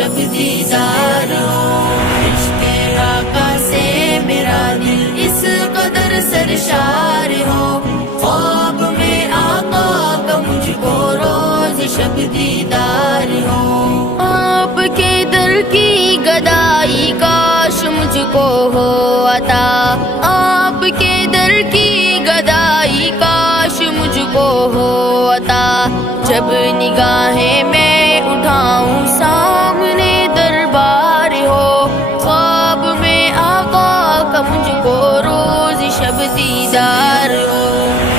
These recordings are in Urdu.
شب دیدار ہو، عشق آقا سے میرا دل اس قدر سرشار ہو، خواب میں آقا کا مجھ کو روز شب دیدار ہو، آپ کے در کی گدائی کاش مجھ کو ہو عطا، آپ کے در کی گدائی کاش مجھ کو ہو عطا، جب نگاہیں میں اٹھاؤں سامنے دربار ہو، خواب میں آقا کا مجھ کو روز شب دیدار ہو،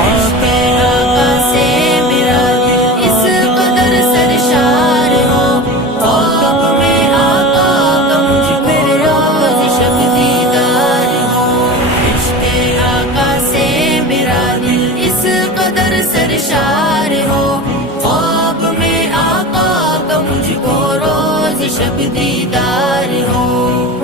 عشق آقا سے میرا دل اس قدر سرشار ہو، خواب میں آقا کا مجھ کو روز شب دیدار ہو، عشق آقا سے میرا دل اس قدر سرشار ہو، خواب میں آقا کا مجھ کو روز شب دیدار ہو،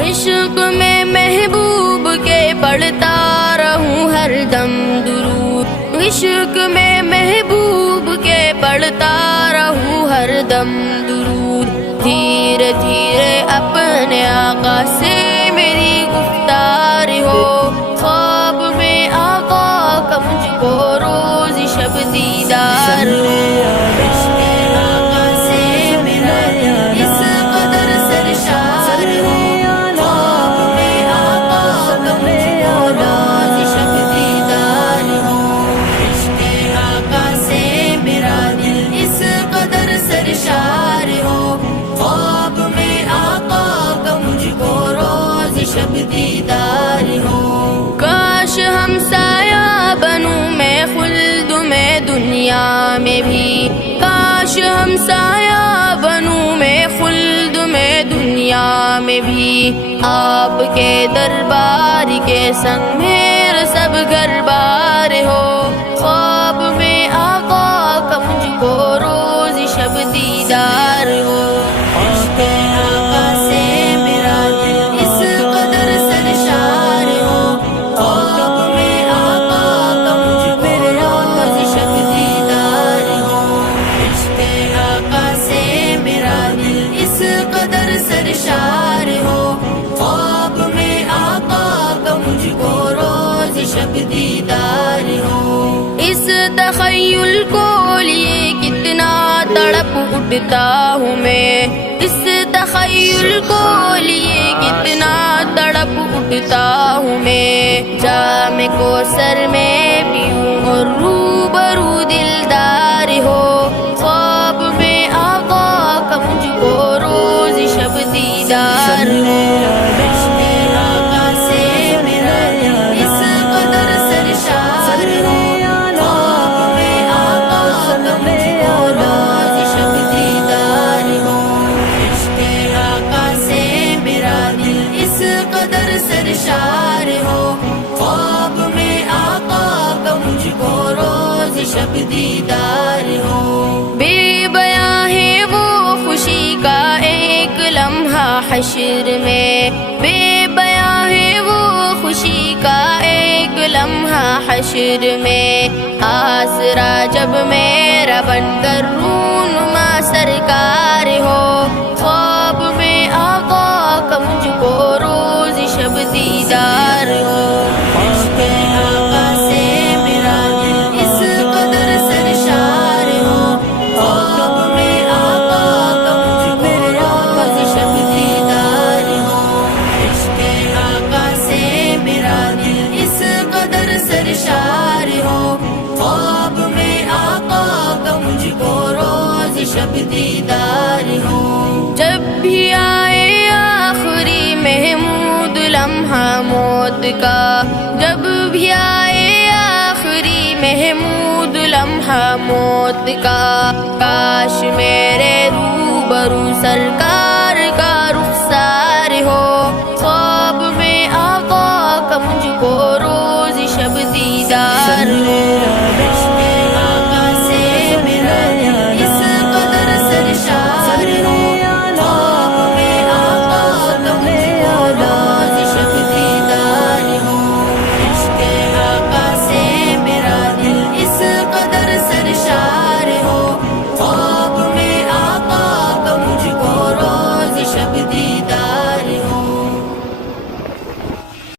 عشق میں محبوب کے پڑھتا رہوں ہر دم درود، عشق میں محبوب کے پڑھتا رہوں ہر دم درود، دھیرے دھیرے اپنے آقا سے میری گفتار ہو، خواب میں آقا کا مجھ کو روز شب دیدار ہو، عشق آقا سے میرا دل اس قدر سرشار ہو، خواب میں آقا کا مجھ کو روز شب دیدار ہو، عشق آقا سے میرا دل اس قدر سرشار ہو، خواب میں آقا کا مجھ کو روز شب دیدار ہو، کاش ہم سایہ بنوں میں خلد میں دنیا میں بھی، کاش ہم سایہ بنوں میں خلد میں دنیا میں بھی، آپ کے دربار کے سنگ میرا سب گھر بار ہو، خواب میں آقا کا مجھ کو روز شب دیدار ہو، عشق آقا سے میرا دل اس قدر سرشار ہو، خواب میں آقا کا مجھ کو روز شب دیدار ہو، عشق آقا سے میرا دل اس قدر سرشار ہو، خواب میں آقا کا مجھ کو روز شب دیدار ہو، اس تخیل کو لیے کتنا تڑپ اٹھتا ہوں میں، اس تخیل کو لیے کتنا تڑپ اٹھتا ہوں میں، جام کو سر میں پیوں اور روبرو دلدار ہو، خواب میں آقا کا مجھ کو روز شب دیدار ہو، عشق آقا سے میرا دل اس قدر سرشار ہو، خواب میں آقا کا مجھ کو روز شب دیدار ہو، عشق آقا سے میرا دل اس قدر سرشار ہو، خواب میں آقا کا مجھ کو روز شب دیدار ہو، بے بیاں ہے وہ خوشی کا ایک لمحہ حشر میں، بے بیاں ہے وہ خوشی کا ایک لمحہ حشر میں، آسرا جب میرا بن کر رونما سرکار ہو، خواب میں آقا کا مجھ کو روز شب دیدار ہو، عشق آقا سے میرا دل اس قدر سرشار ہو، خواب میں آقا کا مجھ کو روز شب دیدار ہو، عشق آقا سے میرا دل اس قدر سرشار ہو، خواب میں آقا کا مجھ کو روز شب دیدار ہو، جب بھی آئے آخری محمود لمحہ موت کا، جب بھی آئے آخری محمود لمحہ موت کا، کاش میرے روبرو سرکار